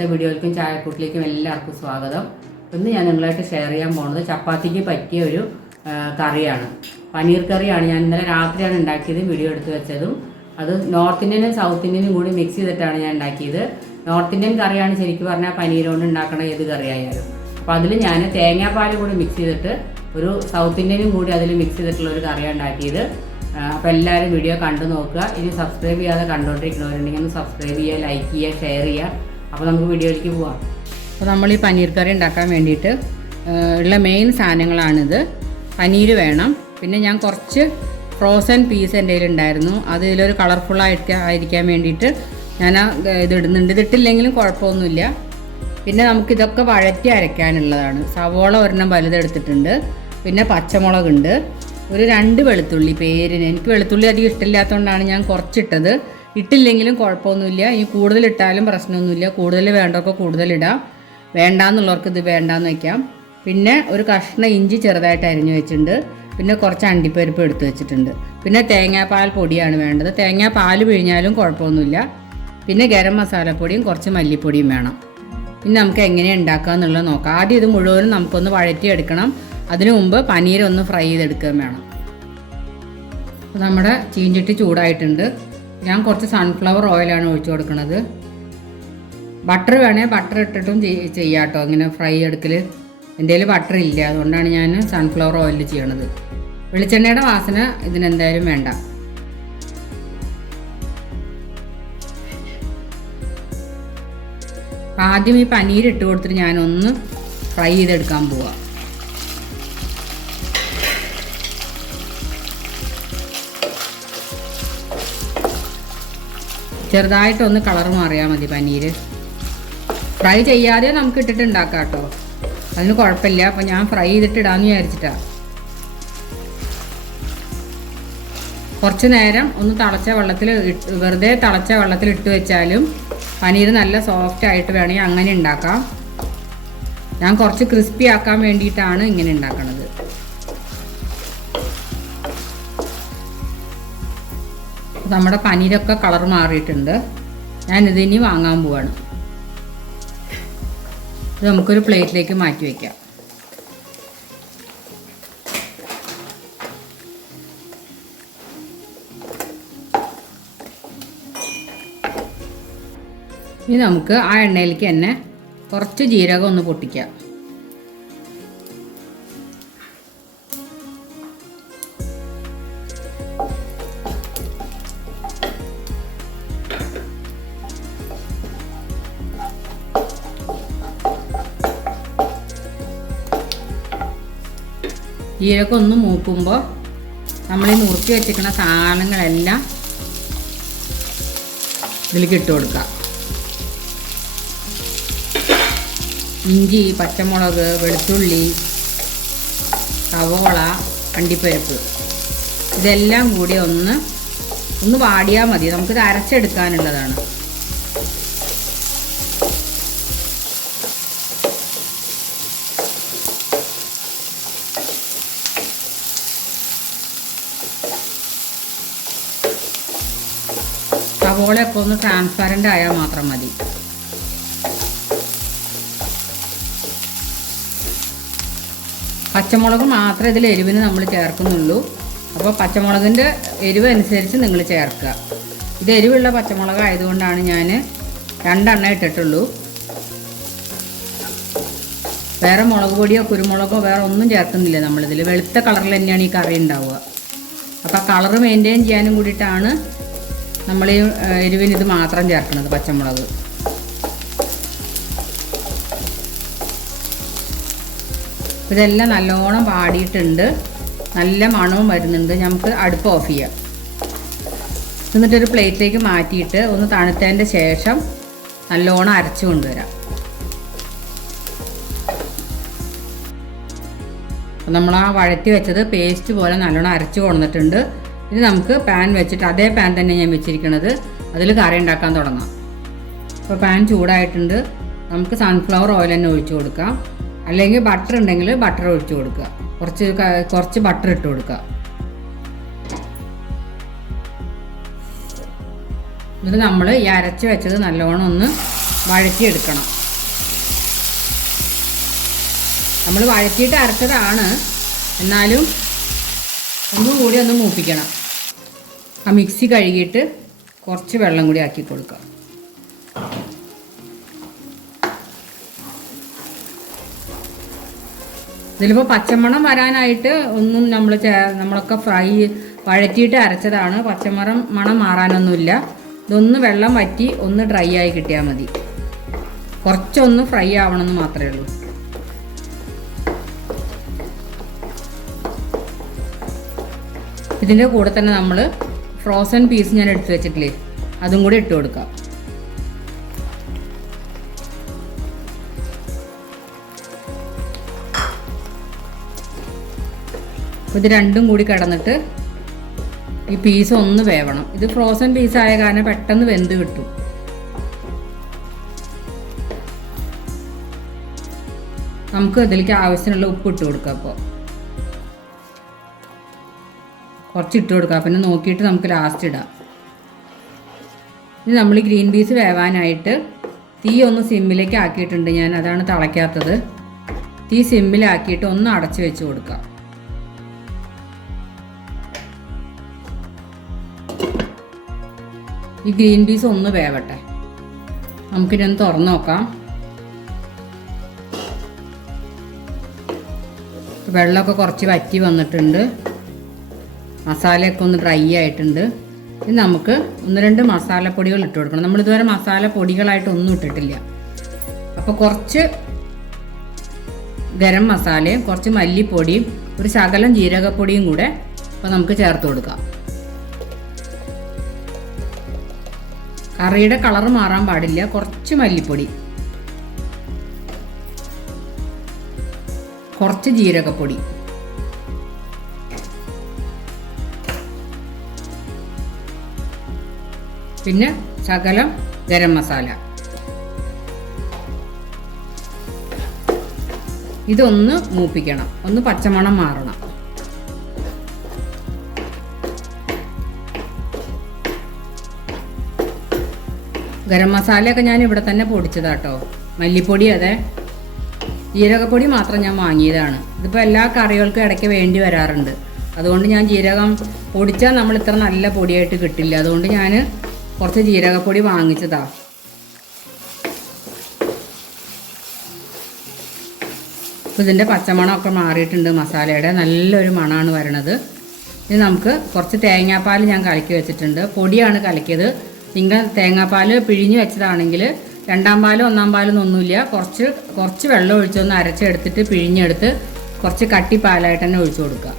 ഇന്നത്തെ വീഡിയോയിലേക്കും ചായക്കൂട്ടിലേക്കും എല്ലാവർക്കും സ്വാഗതം. ഇന്ന് ഞാൻ നിങ്ങളായിട്ട് ഷെയർ ചെയ്യാൻ പോകുന്നത് ചപ്പാത്തിക്ക് പറ്റിയ ഒരു കറിയാണ്. പനീർ കറിയാണ്. ഞാൻ ഇന്നലെ രാത്രിയാണ് ഉണ്ടാക്കിയത് വീഡിയോ എടുത്ത് വെച്ചതും. അത് നോർത്ത് ഇന്ത്യനും സൗത്ത് ഇന്ത്യനും കൂടി മിക്സ് ചെയ്തിട്ടാണ് ഞാൻ ഉണ്ടാക്കിയത്. നോർത്ത് ഇന്ത്യൻ കറിയാണ് ശരിക്കും പറഞ്ഞാൽ പനീർ കൊണ്ട് ഉണ്ടാക്കണ ഏത് കറിയായാലും. അപ്പോൾ അതിൽ ഞാൻ തേങ്ങാപ്പാൽ കൂടി മിക്സ് ചെയ്തിട്ട് ഒരു സൗത്ത് ഇന്ത്യനും കൂടി അതിൽ മിക്സ് ചെയ്തിട്ടുള്ള ഒരു കറിയാണ് ഉണ്ടാക്കിയത്. അപ്പോൾ എല്ലാവരും വീഡിയോ കണ്ടു നോക്കുക. ഇനി സബ്സ്ക്രൈബ് ചെയ്യാതെ കണ്ടുകൊണ്ടിരിക്കുന്നവരുണ്ടെങ്കിൽ ഒന്ന് സബ്സ്ക്രൈബ് ചെയ്യുക ലൈക്ക് ചെയ്യുക ഷെയർ ചെയ്യുക. അപ്പോൾ നമുക്ക് വീഡിയോയിലേക്ക് പോവാം. അപ്പോൾ നമ്മൾ ഈ പനീർ കറി ഉണ്ടാക്കാൻ വേണ്ടിയിട്ട് ഉള്ള മെയിൻ സാധനങ്ങളാണിത്. പനീർ വേണം. പിന്നെ ഞാൻ കുറച്ച് ഫ്രോസൺ പീസ് എന്റെ കയ്യിലുണ്ടായിരുന്നു അത് ഇതിലൊരു കളർഫുൾ ആയിരിക്കാൻ വേണ്ടിയിട്ട് ഞാൻ ഇത് ഇടുന്നുണ്ട്. ഇതിട്ടില്ലെങ്കിലും കുഴപ്പമൊന്നുമില്ല. പിന്നെ നമുക്കിതൊക്കെ വഴറ്റി അരയ്ക്കാനുള്ളതാണ്. സവോള ഒരെണ്ണം വലുതെടുത്തിട്ടുണ്ട് പിന്നെ പച്ചമുളകുണ്ട്. ഒരു രണ്ട് വെളുത്തുള്ളി പേരിന്. എനിക്ക് വെളുത്തുള്ളി അധികം ഇഷ്ടമില്ലാത്തതുകൊണ്ടാണ് ഞാൻ കുറച്ചിട്ടത്. ഇട്ടില്ലെങ്കിലും കുഴപ്പമൊന്നുമില്ല. ഇനി കൂടുതൽ ഇട്ടാലും പ്രശ്നമൊന്നുമില്ല. കൂടുതൽ വേണ്ടവർക്ക് കൂടുതലിടാം വേണ്ടാന്നുള്ളവർക്ക് ഇത് വേണ്ടാന്ന് വയ്ക്കാം പിന്നെ ഒരു കഷ്ണം ഇഞ്ചി ചെറുതായിട്ട് അരിഞ്ഞു വെച്ചിട്ടുണ്ട്. പിന്നെ കുറച്ച് അണ്ടിപ്പരിപ്പ് എടുത്ത് വെച്ചിട്ടുണ്ട്. പിന്നെ തേങ്ങാപ്പാൽ പൊടിയാണ് വേണ്ടത്. തേങ്ങാപ്പാൽ പിഴിഞ്ഞാലും കുഴപ്പമൊന്നുമില്ല. പിന്നെ ഗരം മസാലപ്പൊടിയും കുറച്ച് മല്ലിപ്പൊടിയും വേണം. ഇനി നമുക്ക് എങ്ങനെ ഉണ്ടാക്കുക എന്നുള്ളത് നോക്കാം. ആദ്യം ഇത് മുഴുവനും നമുക്കൊന്ന് വഴറ്റിയെടുക്കണം. അതിനു മുമ്പ് പനീരൊന്ന് ഫ്രൈ ചെയ്തെടുക്കുകയും വേണം. നമ്മുടെ ചീഞ്ചട്ടി ചൂടായിട്ടുണ്ട്. ഞാൻ കുറച്ച് സൺഫ്ലവർ ഓയിലാണ് ഒഴിച്ചു കൊടുക്കുന്നത് ബട്ടർ വേണേൽ ബട്ടർ ഇട്ടിട്ടും ചെയ്യാം കേട്ടോ ഇങ്ങനെ ഫ്രൈ എടുക്കൽ എന്റെ കയ്യിൽ ബട്ടർ ഇല്ല. അതുകൊണ്ടാണ് ഞാൻ സൺഫ്ലവർ ഓയിൽ ചെയ്യണത്. വെളിച്ചെണ്ണയുടെ വാസന ഇതിനെന്തായാലും വേണ്ട. ആദ്യം ഈ പനീർ ഇട്ട് കൊടുത്തിട്ട് ഞാനൊന്ന് ഫ്രൈ ചെയ്തെടുക്കാൻ പോവാം. ചെറുതായിട്ടൊന്ന് കളർ മാറിയാൽ മതി പനീര്. ഫ്രൈ ചെയ്യാതെ നമുക്ക് ഇട്ടിട്ട് ഉണ്ടാക്കാം കേട്ടോ അതിന് കുഴപ്പമില്ല. അപ്പോൾ ഞാൻ ഫ്രൈ ചെയ്തിട്ട് ഇടാമെന്ന് വിചാരിച്ചിട്ടാണ് കുറച്ച് നേരം ഒന്ന് തിളച്ച വെള്ളത്തിൽ വെറുതെ തിളച്ച വെള്ളത്തിൽ ഇട്ട് വെച്ചാലും പനീർ നല്ല സോഫ്റ്റ് ആയിട്ട് വേണമെങ്കിൽ അങ്ങനെ ഉണ്ടാക്കാം. ഞാൻ കുറച്ച് ക്രിസ്പി ആക്കാൻ വേണ്ടിയിട്ടാണ് ഇങ്ങനെ ഉണ്ടാക്കണത്. നമ്മുടെ പനീരൊക്കെ കളർ മാറിയിട്ടുണ്ട്. ഞാനിതിനി വാങ്ങാൻ പോവാണ്. ഇത് നമുക്കൊരു പ്ലേറ്റിലേക്ക് മാറ്റി വയ്ക്കാം ഇനി നമുക്ക് ആ എണ്ണയിലേക്ക് തന്നെ കുറച്ച് ജീരകം ഒന്ന് പൊട്ടിക്കാം. ജീരകം ഒന്ന് മൂക്കുമ്പോൾ നമ്മൾ ഈ നുറുക്കി വെച്ചിരിക്കുന്ന സാധനങ്ങളെല്ലാം ഇതിലേക്ക് ഇട്ട് കൊടുക്കുക. ഇഞ്ചി പച്ചമുളക് വെളുത്തുള്ളി സവോള അണ്ടിപ്പരിപ്പ്. ഇതെല്ലാം കൂടി ഒന്ന് ഒന്ന് വാടിയാൽ മതി. നമുക്കിത് അരച്ചെടുക്കാനുള്ളതാണ്. ഒന്ന് ട്രാൻസ്പാരന്റ് ആയാൽ മാത്രം മതി. പച്ചമുളക് മാത്രമേ ഇതിൽ എരിവിന് നമ്മൾ ചേർക്കുന്നുള്ളൂ. അപ്പോൾ പച്ചമുളകിന്റെ എരിവ് അനുസരിച്ച് നിങ്ങൾ ചേർക്കുക. ഇത് എരിവുള്ള പച്ചമുളക് ആയതുകൊണ്ടാണ് ഞാൻ രണ്ടെണ്ണ ഇട്ടിട്ടുള്ളൂ. വേറെ മുളക് പൊടിയോ കുരുമുളകോ വേറെ ഒന്നും ചേർക്കുന്നില്ല നമ്മളിതിൽ വെളുത്ത കളറിൽ തന്നെയാണ് ഈ കറി ഉണ്ടാവുക. അപ്പോൾ കളർ മെയിന്റെയിൻ ചെയ്യാനും കൂടിയിട്ടാണ് നമ്മൾ ഈ എരിവിന് ഇത് മാത്രം ചേർക്കുന്നത് പച്ചമുളക്. ഇതെല്ലാം നല്ലോണം വാടിയിട്ടുണ്ട്. നല്ല മണവും വരുന്നുണ്ട്. നമുക്ക് അടുപ്പ് ഓഫ് ചെയ്യാം. എന്നിട്ടൊരു പ്ലേറ്റിലേക്ക് മാറ്റിയിട്ട് ഒന്ന് തണുത്തതിന്റെ ശേഷം നല്ലോണം അരച്ചു കൊണ്ടുവരാം. നമ്മൾ ആ വഴറ്റി വെച്ചത് പേസ്റ്റ് പോലെ നല്ലോണം അരച്ചു കൊണ്ടിട്ടുണ്ട് ഇനി നമുക്ക് പാൻ വെച്ചിട്ട് അതേ പാൻ തന്നെ ഞാൻ വെച്ചിരിക്കുന്നത് അതിൽ കറി ഉണ്ടാക്കാൻ തുടങ്ങാം. അപ്പോൾ പാൻ ചൂടായിട്ടുണ്ട്. നമുക്ക് സൺഫ്ലവർ ഓയിൽ തന്നെ ഒഴിച്ചു കൊടുക്കാം. അല്ലെങ്കിൽ ബട്ടർ ഉണ്ടെങ്കിൽ ബട്ടർ ഒഴിച്ചു കൊടുക്കുക. കുറച്ച് കുറച്ച് ബട്ടർ ഇട്ട് കൊടുക്കുക. എന്നിട്ട് നമ്മൾ ഈ അരച്ച് വെച്ചത് നല്ലോണം ഒന്ന് വഴറ്റിയെടുക്കണം. നമ്മൾ വഴറ്റിയിട്ട് അരച്ചതാണ്. എന്നാലും ഒന്നും കൂടി ഒന്ന് മൂപ്പിക്കണം. ആ മിക്സി കഴുകിയിട്ട് കുറച്ച് വെള്ളം കൂടി ആക്കി കൊടുക്കുക. ഇതിലിപ്പോൾ പച്ചമണം വരാനായിട്ട് ഒന്നും നമ്മൾ നമ്മളൊക്കെ ഫ്രൈ വഴറ്റിയിട്ട് അരച്ചതാണ്. പച്ചമണം മണം മാറാനൊന്നുമില്ല. ഇതൊന്ന് വെള്ളം വറ്റി ഒന്ന് ഡ്രൈ ആയി കിട്ടിയാൽ മതി. കുറച്ചൊന്ന് ഫ്രൈ ആവണമെന്ന് മാത്രമേ ഉള്ളൂ. ഇതിന്റെ കൂടെ തന്നെ നമ്മൾ ഫ്രോസൺ പീസ് ഞാൻ എടുത്തു വെച്ചിട്ടില്ലേ? അതും കൂടി ഇട്ട് കൊടുക്കാം. ഇത് രണ്ടും കൂടി കിടന്നിട്ട് ഈ പീസ് ഒന്ന് വേവണം. ഇത് ഫ്രോസൺ പീസ് ആയ കാരണം പെട്ടെന്ന് വെന്ത് കിട്ടും. നമുക്ക് അതിലേക്ക് ആവശ്യമുള്ള ഉപ്പ് ഇട്ട് കൊടുക്കാം അപ്പോൾ. കുറച്ച് ഇട്ട് കൊടുക്കുക പിന്നെ നോക്കിയിട്ട് നമുക്ക് ലാസ്റ്റ് ഇടാം. ഇനി നമ്മൾ ഗ്രീൻ പീസ് വേവാനായിട്ട് തീ ഒന്ന് സിമ്മിലേക്ക് ആക്കിയിട്ടുണ്ട് ഞാൻ. അതാണ് തിളയ്ക്കാത്തത്. തീ സിമ്മിലാക്കിയിട്ട് ഒന്ന് അടച്ച് വെച്ച് കൊടുക്കുക ഈ ഗ്രീൻ പീസ് ഒന്ന് വേവട്ടെ. നമുക്കിനൊന്ന് തുറന്ന് നോക്കാം. വെള്ളമൊക്കെ കുറച്ച് വറ്റി വന്നിട്ടുണ്ട്. മസാലയൊക്കെ ഒന്ന് ഡ്രൈ ആയിട്ടുണ്ട്. ഇനി നമുക്ക് ഒന്ന് രണ്ട് മസാലപ്പൊടികൾ ഇട്ട് കൊടുക്കണം. നമ്മൾ ഇതുവരെ മസാല പൊടികളായിട്ട് ഒന്നും ഇട്ടിട്ടില്ല. അപ്പോൾ കുറച്ച് ഗരം മസാലയും കുറച്ച് മല്ലിപ്പൊടിയും ഒരു ശകലം ജീരകപ്പൊടിയും കൂടെ അപ്പോൾ നമുക്ക് ചേർത്ത് കൊടുക്കാം. കറിയുടെ കളർ മാറാൻ പാടില്ല. കുറച്ച് മല്ലിപ്പൊടി. കുറച്ച് ജീരകപ്പൊടി. പിന്നെ ശകലം ഗരം മസാല. ഇതൊന്ന് മൂപ്പിക്കണം. ഒന്ന് പച്ചമണം മാറണം. ഗരം മസാലയൊക്കെ ഞാൻ ഇവിടെ തന്നെ പൊടിച്ചതാട്ടോ. മല്ലിപ്പൊടി അതെ. ജീരകപ്പൊടി മാത്രം ഞാൻ വാങ്ങിയതാണ്. ഇതിപ്പോൾ എല്ലാ കറികൾക്കും ഇടയ്ക്ക് വേണ്ടി വരാറുണ്ട്. അതുകൊണ്ട് ഞാൻ ജീരകം പൊടിച്ചാൽ നമ്മൾ ഇത്ര നല്ല പൊടിയായിട്ട് കിട്ടില്ല. അതുകൊണ്ട് ഞാൻ കുറച്ച് ജീരകപ്പൊടി വാങ്ങിച്ചതാ. അപ്പോൾ ഇതിന്റെ പച്ചമണമൊക്കെ മാറിയിട്ടുണ്ട് മസാലയുടെ. നല്ലൊരു മണമാണ് വരണത്. ഇനി നമുക്ക് കുറച്ച് തേങ്ങാപ്പാൽ ഞാൻ കലക്കി വെച്ചിട്ടുണ്ട്. പൊടിയാണ് കലക്കിയത്. നിങ്ങൾ തേങ്ങാപ്പാൽ പിഴിഞ്ഞ് വെച്ചതാണെങ്കിൽ രണ്ടാം പാലും ഒന്നാം പാലും ഒന്നുമില്ല. കുറച്ച് കുറച്ച് വെള്ളം ഒഴിച്ചൊന്ന് അരച്ചെടുത്തിട്ട് പിഴിഞ്ഞെടുത്ത് കുറച്ച് കട്ടിപ്പാലായിട്ട് തന്നെ ഒഴിച്ചു കൊടുക്കുക.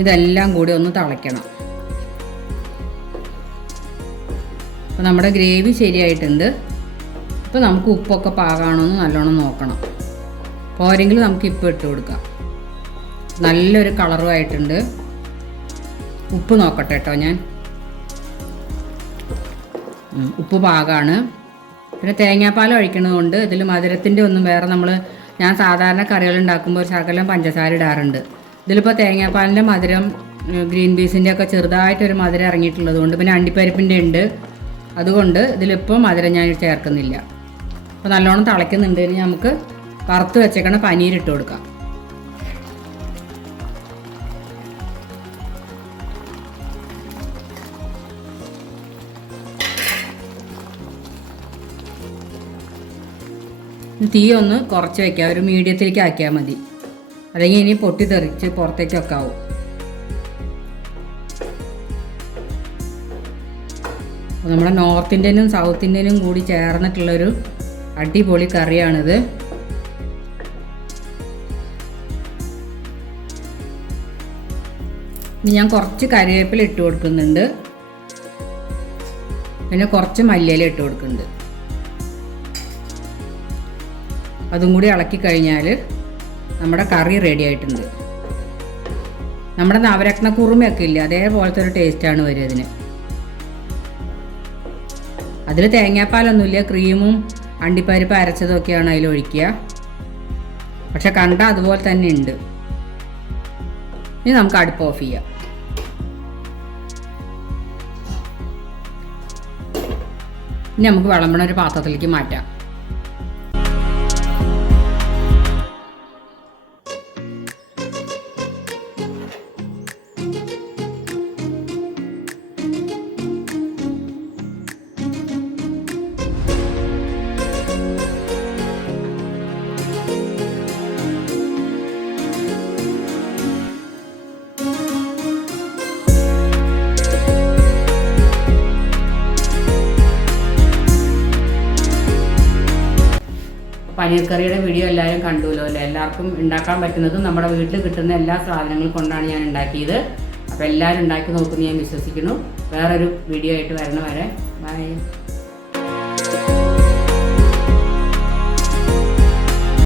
ഇതെല്ലാം കൂടി ഒന്ന് തിളയ്ക്കണം. അപ്പോൾ നമ്മുടെ ഗ്രേവി ശരിയായിട്ടുണ്ട്. ഇപ്പോൾ നമുക്ക് ഉപ്പൊക്കെ പാകാണോ എന്ന് നല്ലോണം നോക്കണം. പോരെങ്കിൽ നമുക്ക് ഇപ്പം ഇട്ട് കൊടുക്കാം. നല്ലൊരു കളറും ആയിട്ടുണ്ട്. ഉപ്പ് നോക്കട്ടെ കേട്ടോ ഞാൻ. ഉപ്പ് പാകമാണ് പിന്നെ തേങ്ങാപ്പാൽ ഒഴിക്കുന്നത് കൊണ്ട് ഇതിൽ മധുരത്തിന്റെ ഒന്നും വേറെ നമ്മൾ ഞാൻ സാധാരണ കറികൾ ഉണ്ടാക്കുമ്പോൾ ശകലം പഞ്ചസാര ഇടാറുണ്ട്. ഇതിലിപ്പോൾ തേങ്ങാപ്പാലിന്റെ മധുരം ഗ്രീൻ പീസിന്റെ ഒക്കെ ചെറുതായിട്ടൊരു മധുരം ഇറങ്ങിയിട്ടുള്ളത് കൊണ്ട് പിന്നെ അണ്ടിപ്പരിപ്പിന്റെ ഉണ്ട്. അതുകൊണ്ട് ഇതിലിപ്പോൾ മധുരം ഞാൻ ചേർക്കുന്നില്ല. അപ്പോൾ നല്ലോണം തിളയ്ക്കുന്നുണ്ട്. ഇനി നമുക്ക് വറുത്ത് വെച്ചേക്കണ പനീർ ഇട്ട് കൊടുക്കാം. തീ ഒന്ന് കുറച്ച് വയ്ക്കുക ഒരു മീഡിയത്തിലേക്ക് ആക്കിയാൽ മതി. അല്ലെങ്കിൽ ഇനി പൊട്ടിത്തെറിച്ച് പുറത്തേക്കൊക്കെ ആവും. നമ്മുടെ നോർത്ത് ഇന്ത്യനും സൗത്ത് ഇന്ത്യനും കൂടി ചേർന്നിട്ടുള്ളൊരു അടിപൊളി കറിയാണിത്. ഞാൻ കുറച്ച് കറിവേപ്പില ഇട്ട് കൊടുക്കുന്നുണ്ട്. പിന്നെ കുറച്ച് മല്ലിയില ഇട്ട് കൊടുക്കുന്നുണ്ട്. അതും കൂടി ഇളക്കി കഴിഞ്ഞാൽ നമ്മുടെ കറി റെഡി ആയിട്ടുണ്ട്. നമ്മുടെ നവരത്ന കുറുമയൊക്കെ ഇല്ല? അതേപോലത്തെ ഒരു ടേസ്റ്റാണ് വരിക ഇതിന് അതിൽ തേങ്ങാപ്പാലൊന്നുമില്ല ക്രീമും അണ്ടിപ്പരിപ്പ് അരച്ചതൊക്കെയാണ് അതിൽ ഒഴിക്കുക. പക്ഷെ കണ്ട അതുപോലെ തന്നെ ഉണ്ട്. ഇനി നമുക്ക് അടുപ്പ് ഓഫ് ചെയ്യാം. ഇനി നമുക്ക് വിളമ്പണ ഒരു പാത്രത്തിലേക്ക് മാറ്റാം. പനീർ കറിയുടെ വീഡിയോ എല്ലാവരും കണ്ടുവല്ലോ അല്ലേ? എല്ലാവർക്കും ഉണ്ടാക്കാൻ പറ്റുന്നതും നമ്മുടെ വീട്ടിൽ കിട്ടുന്ന എല്ലാ സാധനങ്ങളും കൊണ്ടാണ് ഞാൻ ഉണ്ടാക്കിയത്. അപ്പോൾ എല്ലാവരും ഉണ്ടാക്കി നോക്കുമെന്ന് ഞാൻ വിശ്വസിക്കുന്നു. വേറൊരു വീഡിയോ ആയിട്ട് വരണ വരെ ബൈ